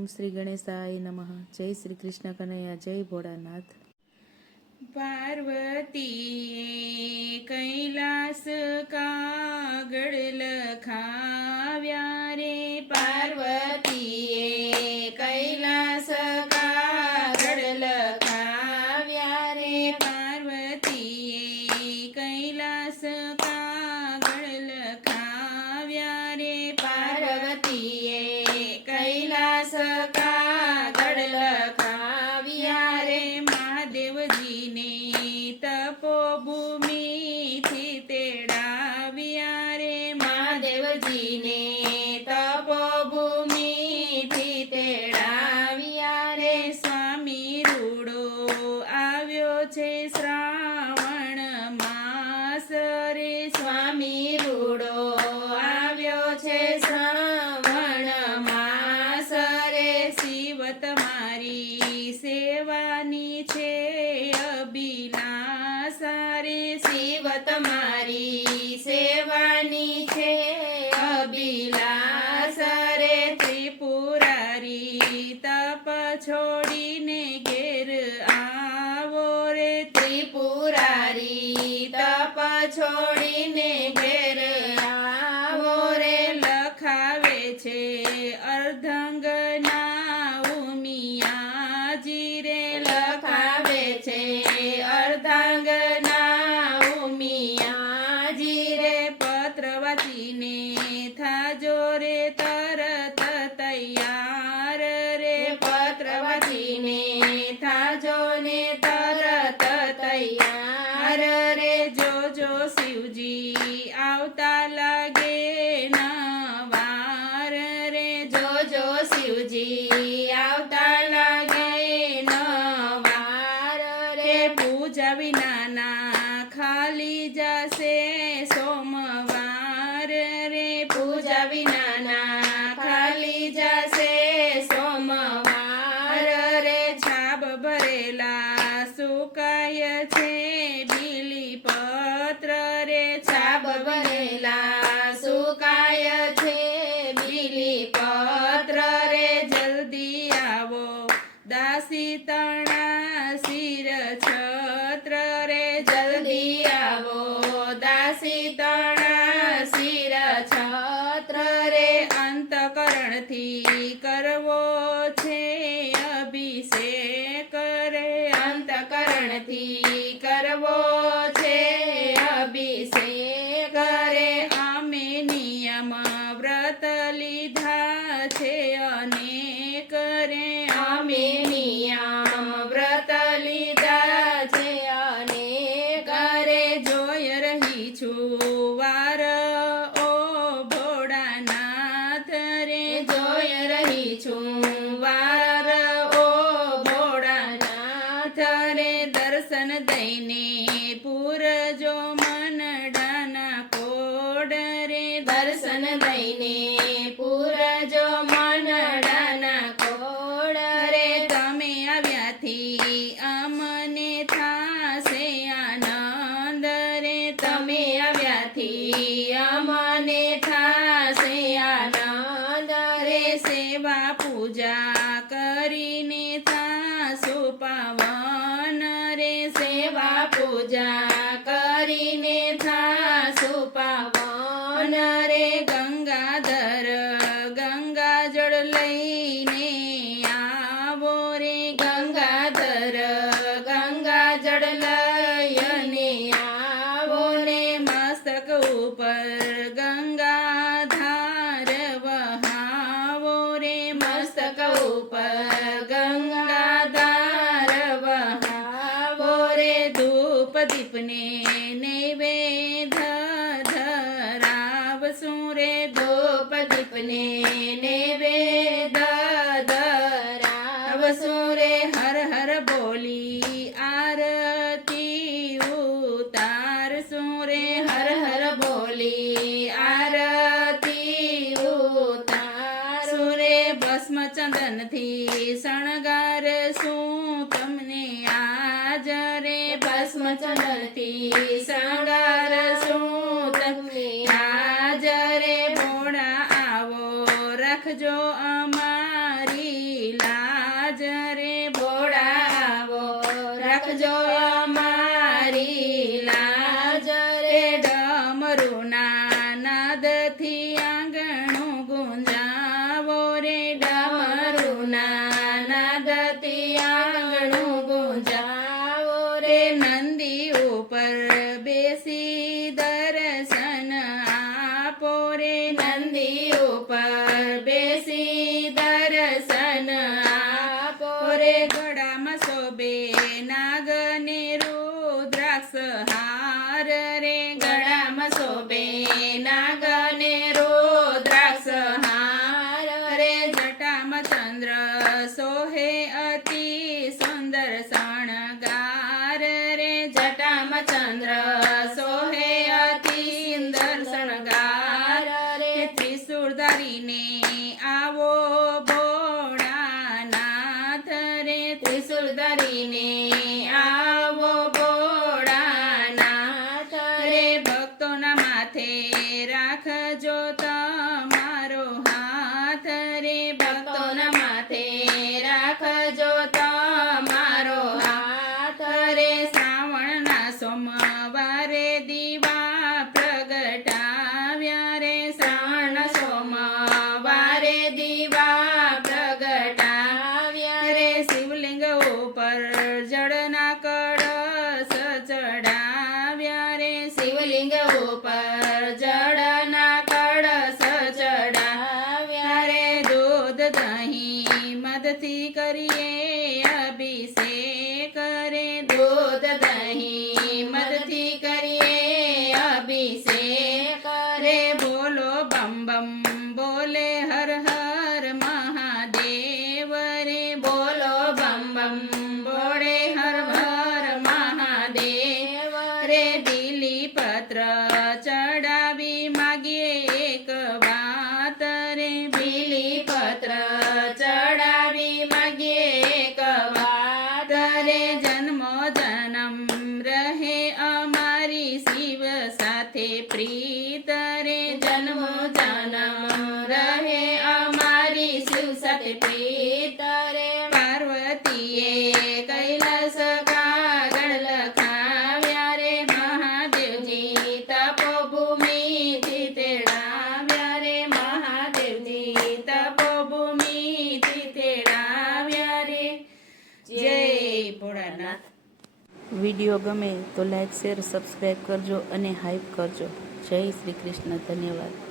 ઓમ શ્રી ગણેશાય નમઃ. જય શ્રી કૃષ્ણ કનૈયા, જય ભોળાનાથ. પાર્વતીએ કૈલાસ કાગળ લખાવ્યા રે, પાર્વતીએ કૈલાસ કાગળ લખાવ્યા રે, પાર્વતીએ કૈલાસ કાગળ લખાવ્યા રે, પાર્વતીએ કૈલાસ કાગળ લખાવ્યા રે, મહાદેવજીને તપોભૂમિથી તેડાવ્યા રે, મહાદેવજીને તપોભૂમિથી તેડાવ્યા રે, સ્વામી રૂડો આવ્યો છે શ્રાવણ માસ રે, સ્વામી રૂડો આવ્યો છે શ્રાવણ માસ રે, શિવ તમારી સેવાની છે અભિલાષા રે, શિવ તમારી સેવાની છે અભિલાષા રે, ત્રિપુરારી તપ છોડીને ઘેર આવો રે, ત્રિપુરારી તપ છોડીને ઘેર આવો રે, લખાવે છે અર્ધંગના ઉમિયાજી રે, લખાવે છે અર્ધંગના ઉમિયાજી રે, પત્ર વાંચીને થાજો રે તરત તૈયાર રે, પત્ર વાંચીને થાજો ને તરત તૈયાર રે, જોજો શિવજી આવતા લાગે નવાર રે, જોજો શિવજી આવતા લાગે નવાર રે, પૂજા વિનાના ખાલી જશે સોમવાર રે, પૂજા વિનાના ખાલી જશે સોમવાર રે, છાબ ભરેલા સુકાય છે બીલીપત્ર રે, છાબ ભરેલા સુકાય છે બીલીપત્ર રે, જલ્દી આવો દાસી તણા શિર છત્ર રે, જલ્દી આવો દાસી તણા શિર છત્ર રે, અંતકરણથી કરવો છે અભિષેક રે, અંતકરણથી કરવો છે અભિષેક રે, અમે નિયમ વ્રત લીધા છે અનેક રે, અમે નિયમ વ્રત લીધા છે અનેક રે, જોઈ રહી છું વાર ઓ ભોળાનાથ રે, જોઈ રહી છું વાર ઓ ભોળાનાથ રે, દર્શન દઈને પૂરજો મનડાના કોડ રે, દર્શન દઈને પૂરજો મનડાના કોડ રે, તમે આવ્યાથી અમને થાશે આનંદ રે, તમે આવ્યાથી અમને થાશે આનંદ રે, સેવા પૂજા કરીને થાશો પાવન રે, સેવા પૂજા કરીને થાશો પાવન રે, ગંગાધર ગંગાજળ લઈને આવો રે, ગંગાધર ગંગાજળ લઈને આવો રે, મસ્તક ઉપર ગંગાધાર વહાવો રે, મસ્તક ઉપર ગંગાધાર વહાવો રે, ધૂપ દીપને નૈવેદ ધરાવશું રે, ધૂપ દીપને નૈવેદ ધરાવશું રે, હર હર બોલી આરતી ઉતારશું રે, હર હર બોલી આરતી ઉતારશું રે, ભસ્મ ચંદનથી શણગારશું તમને આજ રે, ભસ્મ ચંદનથી શણગારશું તમને આજ રે, ભોળા આવો રાખજો અમારી અમારી લાજ રે ડમરુના નાદથી આંગણું ગુંજાવો રે ડમરુના નાદથી આંગણું ગુંજાવો રે નંદી ઉપર બેસી દર્શન આપો રે નંદી ઉપર બેસી દર્શન આપો રે ગળામાં શોભે નાગને રુદ્રાક્ષ હાર રે ગળામાં શોભે નાગને રુદ્રાક્ષ હાર રે જટામાં ચંદ્ર સોહે અતિ સુંદર શણગાર રે જટામાં ચંદ્ર સોહે અતિ સુંદર શણગાર રે ત્રિશૂળધારીને આવો ભોળાનાથ રે ત્રિશૂળધારીને આવો ભોળાનાથ રે ભક્તોના માથે રાખજો તમારો હાથ રે ભક્તોના માથે રાખજો તમારો હાથ રે શ્રાવણના સોમવારે દીવા પ્રગટાવ્યા રે શ્રાવણ સોમવારે દીવા પ્રગટાવ્યા રે શિવલિંગ ઉપર જળના કળશ ચડાવ્યા રે શિવલિંગ ઉપર જળના કળશ ચડાવ્યા રે દૂધ દહીં મદથી કરીએ અભિષેક રે દૂધ દહીં મદથી કરીએ અભિષેક રે બોલો બમ બમ બોલે હર હર મહાદેવ રે બોલો બમ બમ બોલે હર હર મહાદેવ રે બીલી પત્ર ચડાવી માગીએ એક વાત રે બીલી પત્ર ચડાવી માગીએ એક વાત રે જન્મો જન્મ રહે અમારી શિવ સાથે પ્રીત રે જન્મો જન્મ રહે અમારી શિવ સાથે પ્રીત રે પાર્વતીએ કૈલાસ કાગળ લખાવ્યા રે મહાદેવજી તપોભૂમિથી તેડાવ્યા રે મહાદેવજી તપોભૂમિથી તેડાવ્યા રે જય ભોળાનાથ. વિડીયો ગમે તો લાઈક શેર સબસ્ક્રાઈબ કરજો અને હાઈપ કરજો. જય શ્રી કૃષ્ણ. ધન્યવાદ.